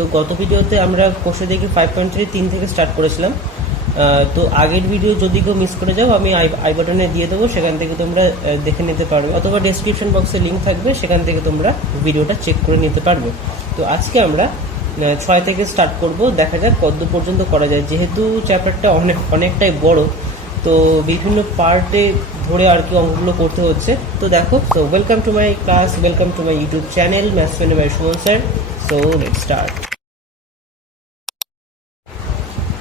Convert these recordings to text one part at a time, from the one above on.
তো গত ভিডিওতে আমরা কোষে দেখি 5.3 3 থেকে স্টার্ট করেছিলাম। তো আগের ভিডিও যদি কেউ মিস করে যাও আমি আই বাটনে দিয়ে দেবো, সেখান থেকে তোমরা দেখে নিতে পারবে, অথবা ডেসক্রিপশন বক্সে লিঙ্ক থাকবে, সেখান থেকে তোমরা ভিডিওটা চেক করে নিতে পারবে। তো আজকে আমরা 6 থেকে স্টার্ট করব, দেখা যাক কত পর্যন্ত করা যায়। যেহেতু চ্যাপ্টারটা অনেকটাই বড়, তো বিভিন্ন পার্টে ধরে আর কি অঙ্কগুলো করতে হচ্ছে। তো দেখো, so welcome to my class, welcome to my YouTube channel maths by Suman sir. So let's start.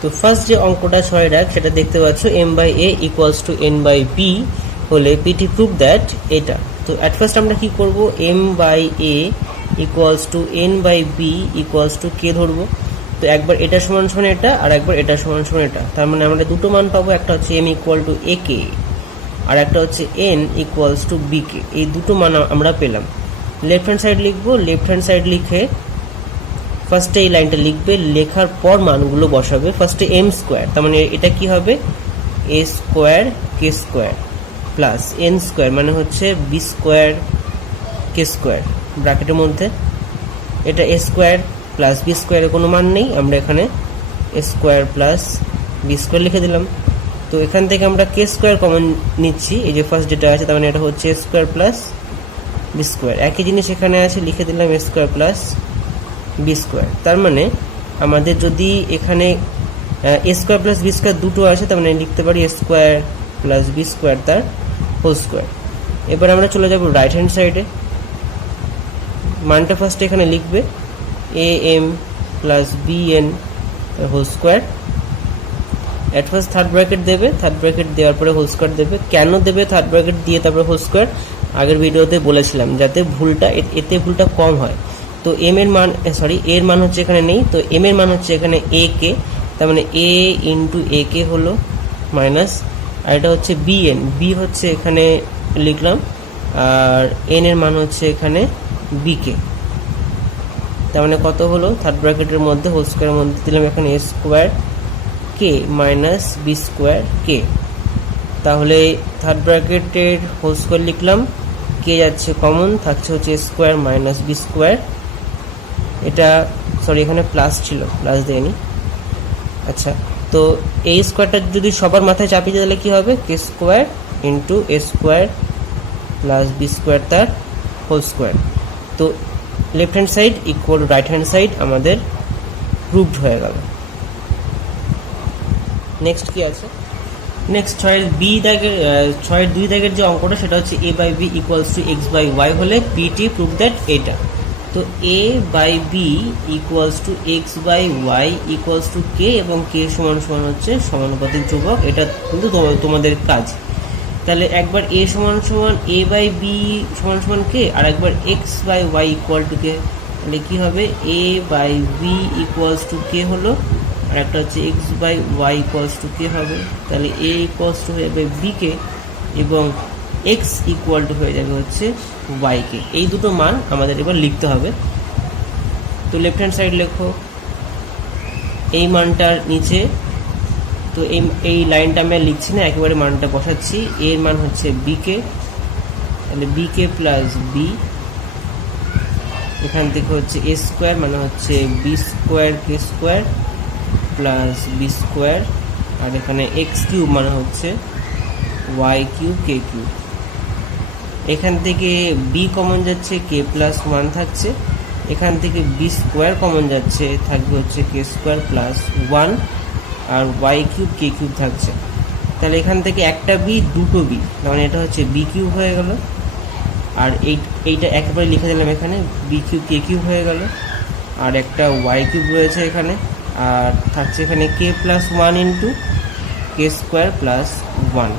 তো ফার্স্ট যে অঙ্কটা 6 সেটা দেখতে পাচ্ছ, m/a ইকুয়ালস টু n/b হলে পিটি প্রুভ দ্যাট এটা। তো অ্যাট ফার্স্ট আমরা কি করব, m/a equals to n/b equals to k ধরবো। তো একবার এটা সমান সমান এটা, আর একবার এটা সমান সমান এটা, তার মানে আমরা দুটো মান পাবো। একটা হচ্ছে m ইকুয়াল টু a কে, আর একটা হচ্ছে n ইকুয়ালস টু b কে। এই দুটো মান আমরা পেলাম। লেফট হ্যান্ড সাইড লিখবো, লেফট হ্যান্ড সাইড লিখে ফার্স্টে এই লাইনটা লিখবে, লেখার পর মানগুলো বসাবে। ফার্স্টে m স্কোয়ার, তার মানে এটা কি হবে a square k square plus n square, মানে হচ্ছে b স্কোয়ার কে স্কোয়ার, ব্র্যাকেটের মধ্যে এটা a স্কোয়ার প্লাস বি স্কোয়ারের কোনো মান নেই, আমরা এখানে a square plus B square লিখে দিলাম। তো এখান থেকে আমরা কে স্কোয়ার কমন নিচ্ছি, এই যে ফার্স্ট যেটা আছে, তার মানে এটা হচ্ছে a square plus B square. একই জিনিস এখানে আছে, লিখে দিলাম a square plus B square. তার মানে আমাদের যদি এখানে A square plus B square দুটো আসে, তার মানে লিখতে পারি A square plus B square তার হোল স্কোয়ার। এবার আমরা চলে যাব রাইট হ্যান্ড সাইডে। মানটা ফার্স্ট এখানে লিখবে A M plus B N whole square. At first third bracket দেবে, থার্ড ব্র্যাকেট দেওয়ার পরে হোল স্কোয়ার দেবে। কেন দেবে থার্ড ব্র্যাকেট দিয়ে তারপরে হোল স্কোয়ার, আগের ভিডিওতে বলেছিলাম, যাতে এতে ভুলটা কম হয়। তো এম এর মান, সরি এর মান হচ্ছে এখানে নেই, তো এম এর মান হচ্ছে এখানে এ কে, তার মানে এ ইন্টু এ কে হলো মাইনাস, আর এটা হচ্ছে বি এন, বি হচ্ছে এখানে লিখলাম, আর এন এর মান হচ্ছে এখানে বি কে। তার মানে কত হলো, থার্ড ব্র্যাকেটের মধ্যে হোল স্কোয়ারের মধ্যে দিলাম এখানে A square K minus B square কে। তাহলে থার্ড ব্র্যাকেটের হোল স্কোয়ার লিখলাম, কে যাচ্ছে কমন, থাকছে হচ্ছে এ স্কোয়ার মাইনাস বি স্কোয়ার। এটা সরি এখানে প্লাস ছিল, প্লাস দেয়নি। আচ্ছা, তো এই স্কোয়ারটা যদি সবার মাথায় চাপিয়ে দিলে কি হবে, কে square into A square plus B square তার হোল স্কোয়ার। তো left hand side equal right hand side আমাদের প্রুভড হয়ে গেল। নেক্সট কি আছে, নেক্সট 6 2 দাগের যে অঙ্কটা, সেটা হচ্ছে a by B equals to X by Y হলে পিটি প্রুভ দ্যাট এটা। তো a by B equals to X by Y equals to k, এবং কে সমান সমান হচ্ছে সমানুপাতিক ধ্রুবক। এটা কিন্তু তোমাদের কাজ। তাহলে একবার a সমান সমান a বাই বি সমান সমান কে, আর একবার X by Y equal to k, তাহলে কি হবে a by B equals to k হলো, আর একটা হচ্ছে X by Y equals to k হবে। তাহলে এ ইকুয়ালস টু হয়ে যাবে বি কে, এবং এক্স ইকুয়াল টু হয়ে যাবে হচ্ছে ওয়াই কে। এই দুটো মান আমাদের এবার লিখতে হবে। তো লেফট হ্যান্ড সাইড লেখো এই মানটার নিচে, তো এই লাইনটা আমি লিখছি না, একেবারে মানটা বসাচ্ছি। এর মান হচ্ছে বি কে, তাহলে বি কে প্লাস বি, এখান থেকে হচ্ছে এ স্কোয়ার, মানে হচ্ছে B square k square plus B square, আর এখানে এক্স কিউব মানে হচ্ছে ওয়াই কিউব কে কিউব। এখান থেকে বি কমন যাচ্ছে, কে প্লাস 1 থাকছে। এখান থেকে বি স্কোয়ার কমন যাচ্ছে, থাকবে হচ্ছে কে স্কোয়ার প্লাস 1, আর ওয়াই কিউব কে কিউব থাকছে। তাহলে এখান থেকে একটা বি দুটো বি, মানে এটা হচ্ছে বি কিউব হয়ে গেল, আর এইটা একেবারে লিখে দিলাম এখানে, বি কিউব কে কিউব হয়ে গেল, আর একটা ওয়াই কিউব রয়েছে এখানে, আর থাকছে এখানে k plus 1 into k square plus 1।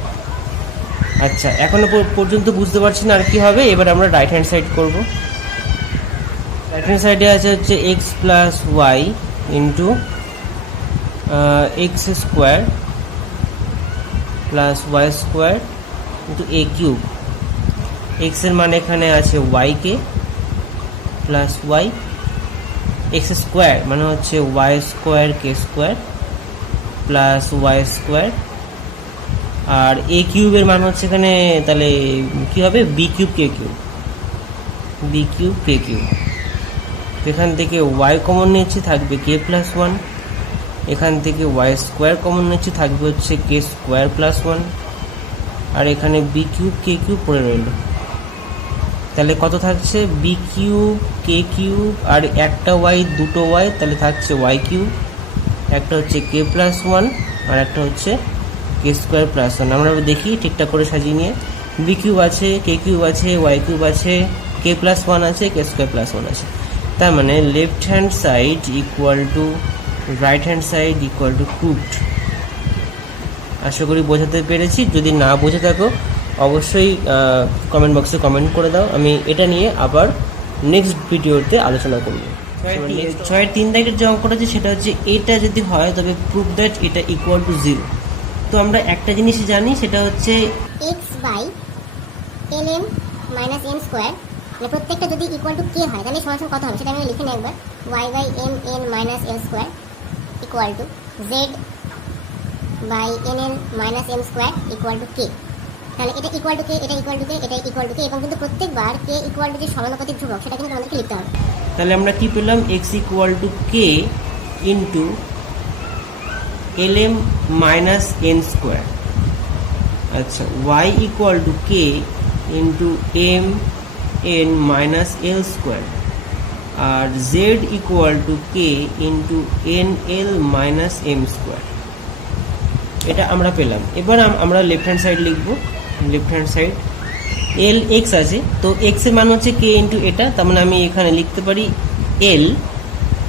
আচ্ছা, এখনো পর্যন্ত বুঝতে পারছি না আর কি হবে। এবার আমরা রাইট হ্যান্ড সাইড করব। রাইট হ্যান্ড সাইডে আছে হচ্ছে X plus Y into X square plus Y square into A cube. এক্সের মান এখানে আছে Y k plus Y, X square মানে হচ্ছে Y square k square plus Y square, আর এ কিউবের মান হচ্ছে এখানে, তাহলে কি হবে B cube k cube, B cube k cube. এখান থেকে ওয়াই কমন নিচ্ছি, থাকবে কে প্লাস ওয়ান। এখান থেকে ওয়াই স্কোয়ার কমন নিচ্ছি, থাকবে হচ্ছে কে স্কোয়ার প্লাস ওয়ান। আর এখানে বি কিউব কে কিউব পড়ে রইল। তাহলে কত থাকছে? বি কিউব কে কিউব আর একটা ওয়াই, দুটো ওয়াই, তাহলে থাকছে ওয়াই কিউব। একটা হচ্ছে কে প্লাস ওয়ান আর একটা হচ্ছে কে স্কোয়ার প্লাস ওয়ান। আমরা দেখি ঠিকঠাক করে সাজিয়ে নিয়ে। বি কিউব আছে, কে কিউব আছে, ওয়াই কিউব আছে, কে প্লাস ওয়ান আছে, কে স্কোয়ার প্লাস ওয়ান আছে। তার মানে left hand side equal to right hand side equal to proved. আশা করি বোঝাতে পেরেছি। যদি না বুঝে থাকো অবশ্যই কমেন্ট বক্সে কমেন্ট করে দাও, আমি এটা নিয়ে আবার নেক্সট ভিডিওতে আলোচনা করব। 6-3 যে অঙ্কটা আছে সেটা হচ্ছে এটা যদি হয় তবে প্রুভ দ্যাট এটা ইকুয়াল টু 0। তো আমরা একটা জিনিস জানি, সেটা হচ্ছে x by ln minus n square, মানে প্রত্যেকটা যদি ইকুয়াল টু কে হয় তাহলে সমান কত হবে সেটা আমি লিখে নিই একবার। y by m n minus l square equal to z by n minus m square equal to k. তাহলে এটা ইকুয়াল টু কে, এটা ইকুয়াল টু কে, এটা ইকুয়াল টু কে, এবং কিন্তু প্রত্যেকবার কে ইকুয়াল টু যে সমানুপাতিক ধ্রুবক সেটা কিন্তু আমাদেরকে লিখতে হবে। তাহলে আমরা কি পেলাম? x equal to K into lm minus n square. আচ্ছা, y equal to K into m n minus l square, আর z equal to K into n l minus m square. এটা আমরা পেলাম। এবার আমরা লেফট হ্যান্ড সাইড লিখবো। Left hand side L X আছে, তো এক্স এর মান হচ্ছে কে ইন্টু এটা, তার মানে আমি এখানে লিখতে পারি এল,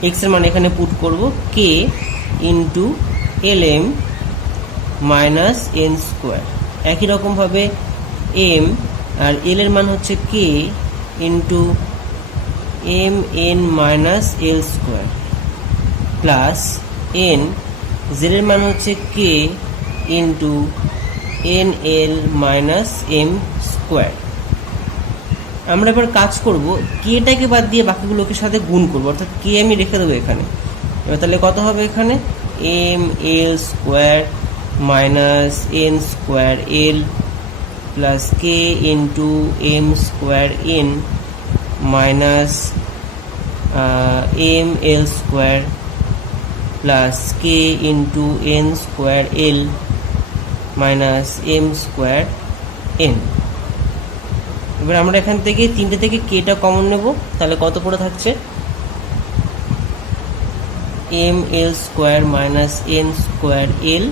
এক্স এর মান এখানে পুট করব k into L M minus N square. একই রকমভাবে এম আর এল এর মান হচ্ছে কে into M N minus L square plus N, Z এর মান হচ্ছে কে into N L minus M square. আমরা এবার কাজ করব, কেটাকে বাদ দিয়ে বাকিগুলোকে সাথে গুণ করবো, অর্থাৎ কে আমি রেখে দেবো এখানে। এবার তাহলে কত হবে এখানে? M L square minus N square L plus k into M square N minus M L square plus k into N square L minus M square N. এবার আমরা এখান থেকে তিনটে থেকে কেটা কমন নেব, তাহলে কত পড়ে থাকছে? M L square minus N square L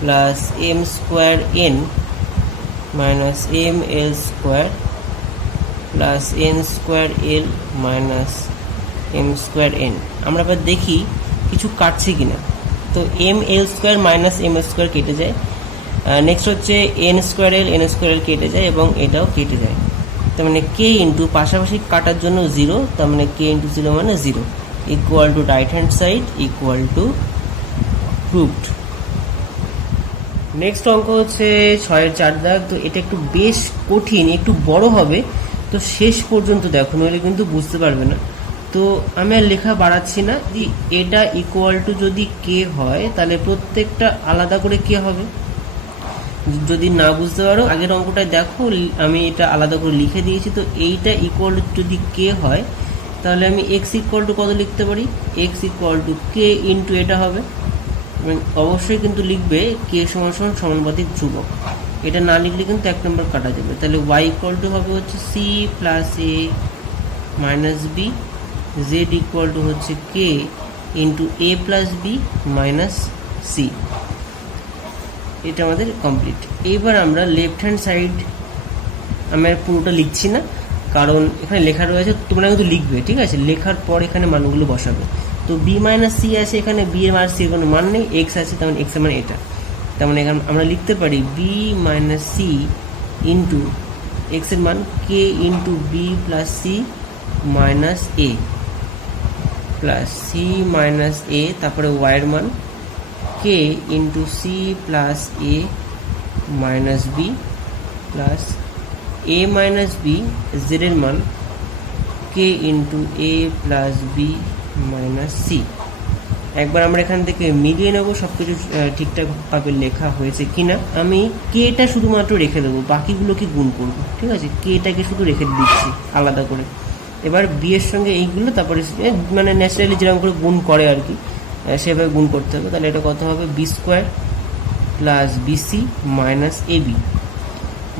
plus M square N minus M L square plus N square L minus M square N. আমরা এবার দেখি কিছু কাটছে কিনা। তো M L square minus M square কেটে যায়। নেক্সট হচ্ছে এন স্কোয়ার এল কেটে যায় এবং এটাও কেটে যায়। তার মানে কে ইন্টু পাশাপাশি কাটার জন্য 0, তার মানে কে ইন্টু 0 মানে 0 equal to right hand side equal to proved. Next অঙ্ক হচ্ছে 6-4 দাগ। তো এটা একটু বেশ কঠিন, একটু বড় হবে, তো শেষ পর্যন্ত দেখো, নইলে কিন্তু বুঝতে পারবে না। তো আমি আর লেখা বাড়াচ্ছি না। এটা ইকুয়াল টু যদি কে হয় তাহলে প্রত্যেকটা আলাদা করে কে হবে। যদি না বুঝতে পারো আগের অঙ্কটায় দেখো, আমি এটা আলাদা করে লিখে দিয়েছি। তো এইটা ইকুয়াল টু যদি কে হয় তাহলে আমি এক্স ইকুয়াল টু কত লিখতে পারি? X equal to K into এটা হবে, এবং অবশ্যই কিন্তু লিখবে কে সমান সমান সমানুপাতিক ধ্রুবক। এটা না লিখলে কিন্তু 1 নম্বর কাটা যাবে। তাহলে ওয়াই ইকুয়াল টু হবে হচ্ছে C plus A minus B, Z equal to হচ্ছে কে into A plus B minus C. এটা আমাদের কমপ্লিট। এবার আমরা লেফট হ্যান্ড সাইড, আমি আর পুরোটা লিখছি না কারণ এখানে লেখা রয়েছে, তোমরা কিন্তু লিখবে, ঠিক আছে? লেখার পর এখানে মানগুলো বসাবে। তো বি মাইনাস সি আছে, এখানে বি এর মাইনাস সি এর কোনো মান নেই, এক্স আছে, তার মানে এক্স এর মানে এটা। তার মানে এখানে আমরা লিখতে পারি B minus C into X এর মান k into B plus C minus A plus C minus A, তারপরে ওয়াই এর মান k into C plus A minus B plus A minus B, Z এর মান k into A plus B minus C. একবার আমরা এখান থেকে মিলিয়ে নেব সবকিছু ঠিকঠাকভাবে লেখা হয়েছে কিনা। আমি কেটা শুধুমাত্র রেখে দেবো, বাকিগুলোকে গুণ করব, ঠিক আছে? কেটাকে শুধু রেখে দিচ্ছি আলাদা করে। এবার বি এর সঙ্গে এইগুলো তারপরে মানে ন্যাচারালি যেরকম করে গুণ করে আর কি, সেভাবে গুণ করতে হবে। তাহলে এটা কত হবে, B square plus BC minus AB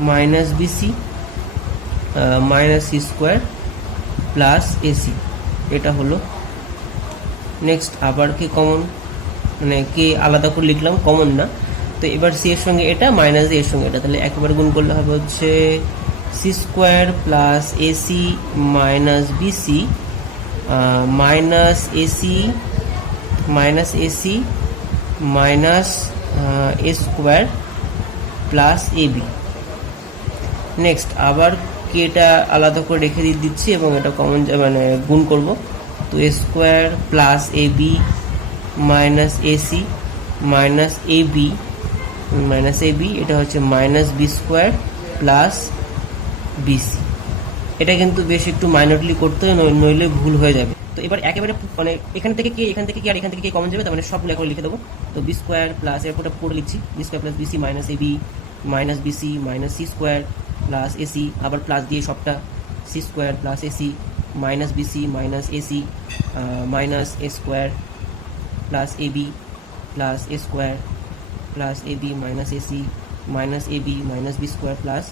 minus BC minus C square plus AC, এটা হলো। নেক্সট আবার কে কমন, মানে কে আলাদা করে লিখলাম, কমন না। তো এবার সি এর সঙ্গে এটা মাইনাস এর সঙ্গে এটা, তাহলে একবারে গুণ করলে হবে হচ্ছে C square plus AC minus BC minus AC minus A square plus AB. Next আবার কেটা আলাদা করে রেখে দিচ্ছি এবং এটা কমন মানে গুণ করব। তো A square plus AB minus AC minus AB এটা হচ্ছে minus B square plus BC. এটা কিন্তু বেশ একটু মাইনরলি করতে হবে, নইলে ভুল হয়ে যাবে। তো এবার একেবারে মানে এখান থেকে কি আর এখান থেকে কি কমন যাবে, তার মানে সবগুলো একবার লিখে দেবো। তো বি স্কোয়ার প্লাস এরপরটা পড়ে লিখছি, B square plus BC minus AB minus BC minus C square plus AC, আবার প্লাস দিয়ে সবটা, C square plus AC minus BC minus AC minus A square plus AB plus A square plus AB minus AC minus AB minus B square plus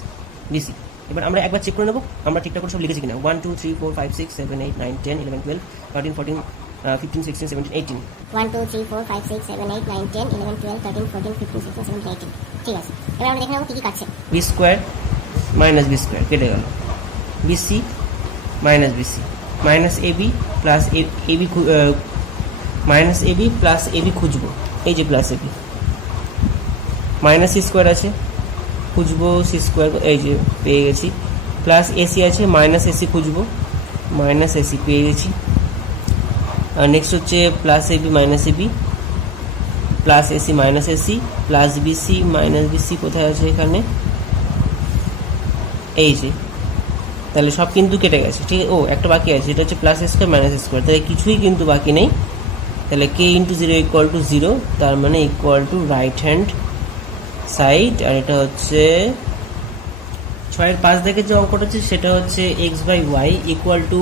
BC. এবার আমরা একবার check করে নেবো আমরা ঠিকঠাক করে সব লিখেছি কিনা। 1 2 3 4 5 6 7 8 9 10 11 12 13 14 15 16 17 18 1 2 3 4 5 6 7 8 9 10 11 12 13 14 15 16 17 18। ঠিক আছে, এবার আমরা দেখে নেবো কি কি কাটছে। B square minus B square কেটে গেল, BC minus BC minus AB plus AB minus AB plus AB খুঁজবো, এই যে plus AB minus C square আছে, খুঁজবো সি স্কোয়ার, এই যে পেয়ে গেছি। প্লাস এসি আছে, মাইনাস এসি খুঁজবো, মাইনাস এসি পেয়ে গেছি। আর নেক্সট হচ্ছে plus AB minus AB plus AC minus AC plus BC minus BC, কোথায় আছে এখানে, এই যে। তাহলে সব কিন্তু কেটে গেছে, ঠিক আছে। ও একটা বাকি আছে, এটা হচ্ছে প্লাস স্কোয়ার মাইনাস স্কোয়ার, তাহলে কিছুই কিন্তু বাকি নেই। তাহলে k into zero equal to zero, তার মানে equal to right hand side. আর এটা হচ্ছে 6 এর 5 দেখে যে অঙ্কটা হচ্ছে সেটা হচ্ছে X by Y equal to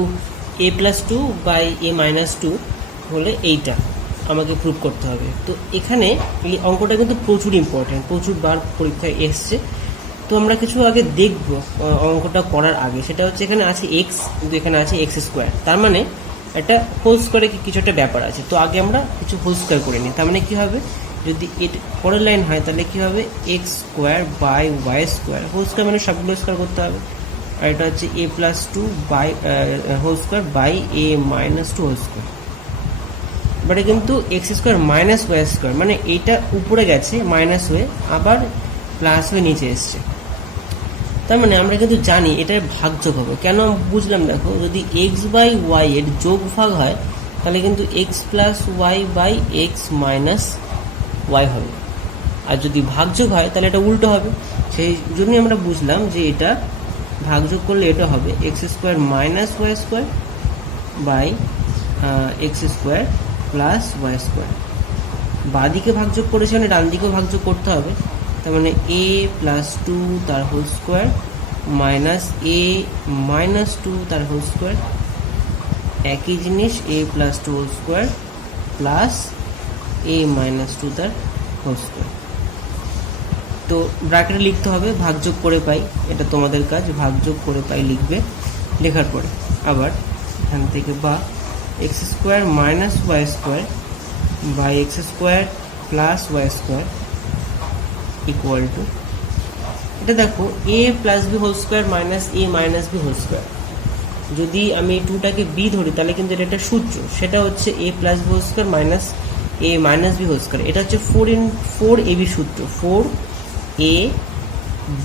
A plus two by A minus two হলে এইটা আমাকে প্রুভ করতে হবে। তো এখানে এই অঙ্কটা কিন্তু প্রচুর ইম্পর্টেন্ট, প্রচুর বার পরীক্ষায় এসছে। তো আমরা কিছু আগে দেখবো অঙ্কটা করার আগে, সেটা হচ্ছে এখানে আছে এক্স, কিন্তু এখানে আছে এক্স স্কোয়ার, তার মানে একটা হোল স্কোয়ারে কিছু একটা ব্যাপার আছে। তো আগে আমরা কিছু হোল স্কোয়ার করে নিই, তার মানে কী হবে, যদি এটা পরের লাইন হয় তাহলে কী হবে, X square by Y square whole square, মানে সবগুলো স্কোয়ার করতে হবে। আর এটা হচ্ছে A plus two by whole square by A minus two whole square. But কিন্তু X square minus Y square, মানে এইটা উপরে গেছে মাইনাস হয়ে আবার প্লাস হয়ে নিচে এসছে। তার মানে আমরা কিন্তু জানি এটার ভাগযোগ হবে। কেন বুঝলাম, দেখো, যদি এক্স বাই ওয়াই এর যোগ ভাগ হয় তাহলে কিন্তু X plus Y by X minus Y হবে, আর যদি ভাগযোগ হয় তাহলে এটা উল্টো হবে। সেই জন্যই আমরা বুঝলাম যে এটা ভাগযোগ করলে এটা হবে X square minus Y square by X square plus Y square. বাঁদিকে ভাগযোগ করেছে মানে ডান দিকেও ভাগযোগ করতে হবে, তার মানে এ প্লাস টু তার whole square minus A minus two তার হোল স্কোয়ার, একই জিনিস A plus two whole square plus A minus two তার হোল স্কোয়ার। তো ব্র্যাকেটে লিখতে হবে ভাগযোগ করে পাই, এটা তোমাদের কাজ, ভাগযোগ করে পাই লিখবে। লেখার পরে আবার এখান থেকে বা X square minus Y square by X square plus Y square equal to, এটা দেখো A plus B whole square minus A minus B whole square. যদি আমি টুটাকে বি ধরি তাহলে কিন্তু এটা একটা সূত্র, সেটা হচ্ছে A plus B whole square minus A minus B whole square. এটা হচ্ছে 4 এ বি সূত্র, 4 এ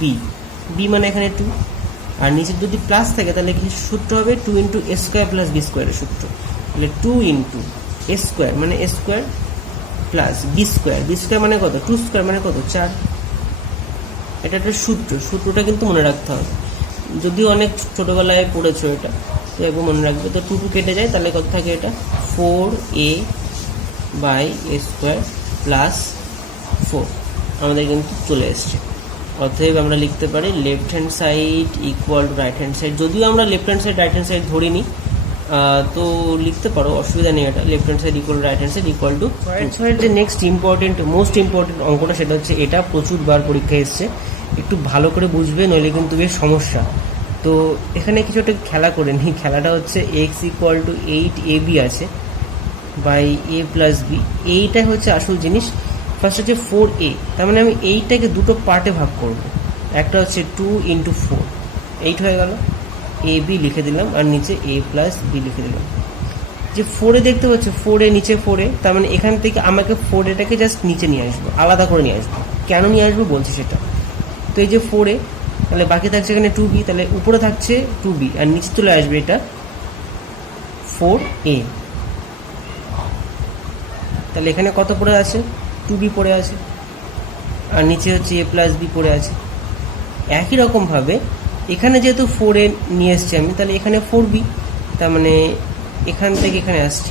বি, বি মানে এখানে 2, আর নিচে যদি প্লাস থাকে তাহলে কি সূত্র হবে 2 into A square plus B স্কোয়ারের সূত্র। তাহলে 2 ইন্টু এ স্কোয়ার মানে A square plus B square, B square মানে কত, 2 স্কোয়ার মানে কত 4। এটা একটা সূত্র, সূত্রটা কিন্তু মনে রাখতে হবে, যদিও অনেক ছোটোবেলায় পড়েছো এটা, তো একবার মনে রাখবে। তো 2 কেটে যায় তাহলে কত থাকে, এটা 4a by A square plus 4 আমাদের কিন্তু চলে এসছে। অতএব আমরা লিখতে পারি left hand side equal to right hand side. যদিও আমরা left hand side right hand side ধরিনি, তো লিখতে পারো, অসুবিধা নেই। এটা left hand side equal to right hand side equal to ছয়ের যে নেক্সট মোস্ট ইম্পর্টেন্ট অঙ্কটা, সেটা হচ্ছে এটা প্রচুরবার পরীক্ষায় এসছে, একটু ভালো করে বুঝবে, নইলে কিন্তু বেশ সমস্যা। তো এখানে কিছু একটা খেলা করে নিই। খেলাটা হচ্ছে এক্স ইকুয়াল টু 8ab আছে বাই a প্লাস বি, এইটা হচ্ছে আসল জিনিস। ফার্স্ট হচ্ছে 4a, তার মানে আমি এইটাকে দুটো পার্টে ভাগ করব। একটা হচ্ছে 2 × 4, 8 হয়ে গেল, এ বি লিখে দিলাম, আর নিচে a প্লাস বি লিখে দিলাম। যে 4a দেখতে পাচ্ছ, 4a নিচে 4a, তার মানে এখান থেকে আমাকে 4aটাকে জাস্ট নিচে নিয়ে আসবো, আলাদা করে নিয়ে আসবো। কেন নিয়ে আসবো বলছি সেটা। তো এই যে 4a, তাহলে বাকি থাকছে এখানে 2b, তাহলে উপরে থাকছে 2b, আর নিচে চলে আসবে এটা 4a। তাহলে এখানে কত পড়ে আছে? 2b পড়ে আছে, আর নিচে হচ্ছে a প্লাস বি পড়ে আছে। একই রকমভাবে এখানে যেহেতু 4a নিয়ে এসছি আমি, তাহলে এখানে 4b, তার মানে এখান থেকে এখানে আসছে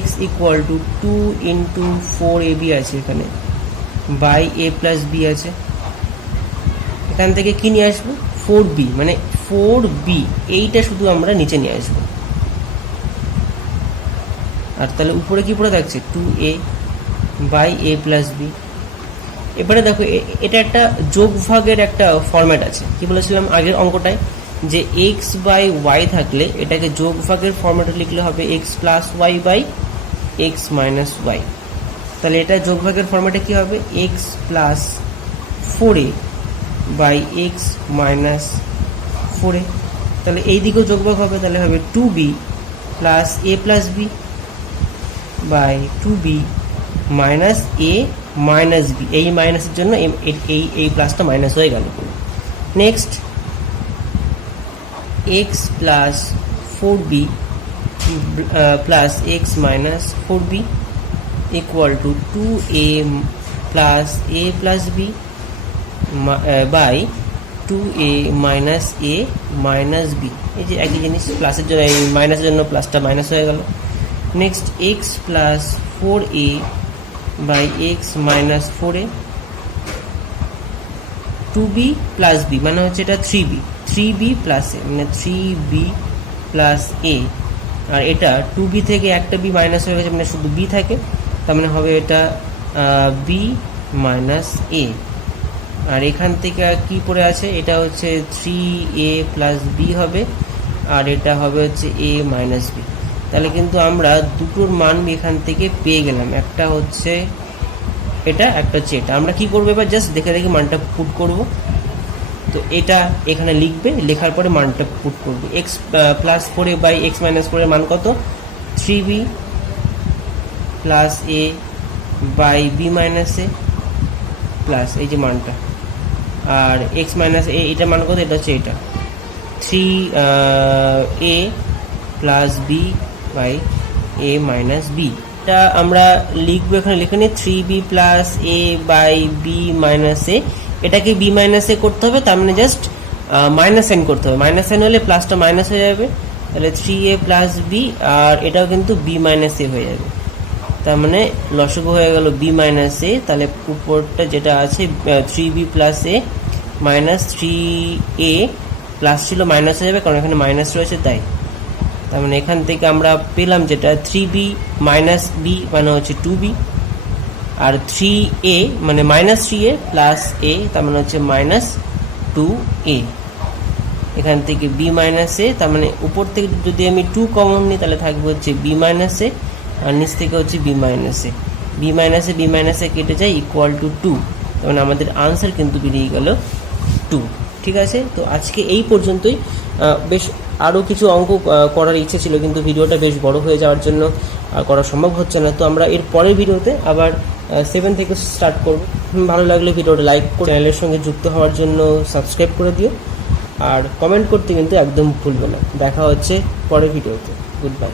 x ইকুয়াল টু 2 × 4ab আছে এখানে, বাই a প্লাস বি আছে। এখান থেকে কি নিয়ে আসবো? 4b, মানে 4b, এইটা শুধু আমরা নিচে নিয়ে আসবো। আর তাহলে উপরে কি পড়ে থাকছে? 2a by a plus B. এবারে দেখো, এটা একটা যোগভাগের একটা ফরম্যাট আছে। কি বলেছিলাম আগের অঙ্কটায়, যে এক্স বাই ওয়াই থাকলে এটাকে যোগভাগের ফরম্যাটে লিখলে হবে X plus Y by X minus Y. তাহলে এটা যোগভাগের ফরম্যাটে কি হবে? X plus 4a by X minus 4a। তাহলে এই দিকেও যোগভাগ হবে, তাহলে হবে 2b plus a plus B by 2b minus a minus B. এই মাইনাসের জন্য এই প্লাসটা মাইনাস হয়ে গেল। Next X plus 4b plus X minus 4b equal to 2a plus a plus B by 2a minus a minus B. এই যে একই জিনিস, প্লাসের জন্য এই মাইনাসের জন্য প্লাসটা মাইনাস হয়ে গেল। Next X plus 4a by X minus 4a, 2b plus B মানে হচ্ছে এটা 3b প্লাস a, মানে 3b প্লাস a। আর এটা 2b থেকে একটা b মাইনাস হয়ে গেছে, মানে শুধু b থাকে, তার মানে হবে এটা b মাইনাস a। আর এখান থেকে কি পড়ে আছে? এটা হচ্ছে 3a প্লাস b হবে, আর এটা হবে হচ্ছে a মাইনাস b। তাহলে কিন্তু আমরা দুটোর মান এখান থেকে পেয়ে গেলাম, একটা হচ্ছে এটা, একটা হচ্ছে এটা। আমরা কি করবো এবার? জাস্ট দেখে দেখে মানটা পুট করব। তো এটা এখানে লিখবে, লেখার পরে মানটা পুট করবে। X plus 4a by X minus 4 এর মান কত? 3b plus a by B minus a plus এই যে মানটা, আর এক্স মাইনাস a এটার মান কত? এটা হচ্ছে এটা 3a plus B by a minus B. এটা আমরা লিখবো, এখানে লিখে নিই 3b plus a by B minus a। এটাকে বি মাইনাস a করতে হবে, তার মানে জাস্ট মাইনাস সাইন করতে হবে। মাইনাস সাইন হলে প্লাসটা মাইনাস হয়ে যাবে, তাহলে 3a প্লাস বি, আর এটাও কিন্তু বি মাইনাস a হয়ে যাবে। তার মানে লসগু হয়ে গেল বি মাইনাস a। তাহলে উপরটা যেটা আছে 3b plus a minus 3a plus ছিল মাইনাস হয়ে যাবে, কারণ এখানে মাইনাস রয়েছে তাই। তার মানে এখান থেকে আমরা পেলাম যেটা 3b মাইনাস b মানে হচ্ছে 2b, আর 3a মানে মাইনাস 3a প্লাস a, তার মানে হচ্ছে মাইনাস 2a। এখান থেকে b মাইনাস a, তার মানে উপর থেকে যদি আমি 2 কমন নিই তাহলে থাকবে হচ্ছে b মাইনাস a, আর নিচ থেকে হচ্ছে b minus a। b minus a কেটে যায় ইকুয়াল টু 2, তার মানে আমাদের আনসার কিন্তু বেরিয়ে গেল 2। ঠিক আছে, তো আজকে এই পর্যন্তই। বেশ আরও কিছু অঙ্ক করার ইচ্ছে ছিল, কিন্তু ভিডিওটা বেশ বড় হয়ে যাওয়ার জন্য করা সম্ভব হচ্ছে না। তো আমরা এর পরের ভিডিওতে আবার 7 থেকে স্টার্ট করব। ভালো লাগলে ভিডিওটা লাইক করে চ্যানেলের সঙ্গে যুক্ত হওয়ার জন্য সাবস্ক্রাইব করে দিও, আর কমেন্ট করতে কিন্তু একদম ভুলবে না। দেখা হচ্ছে পরের ভিডিওতে। Good bye.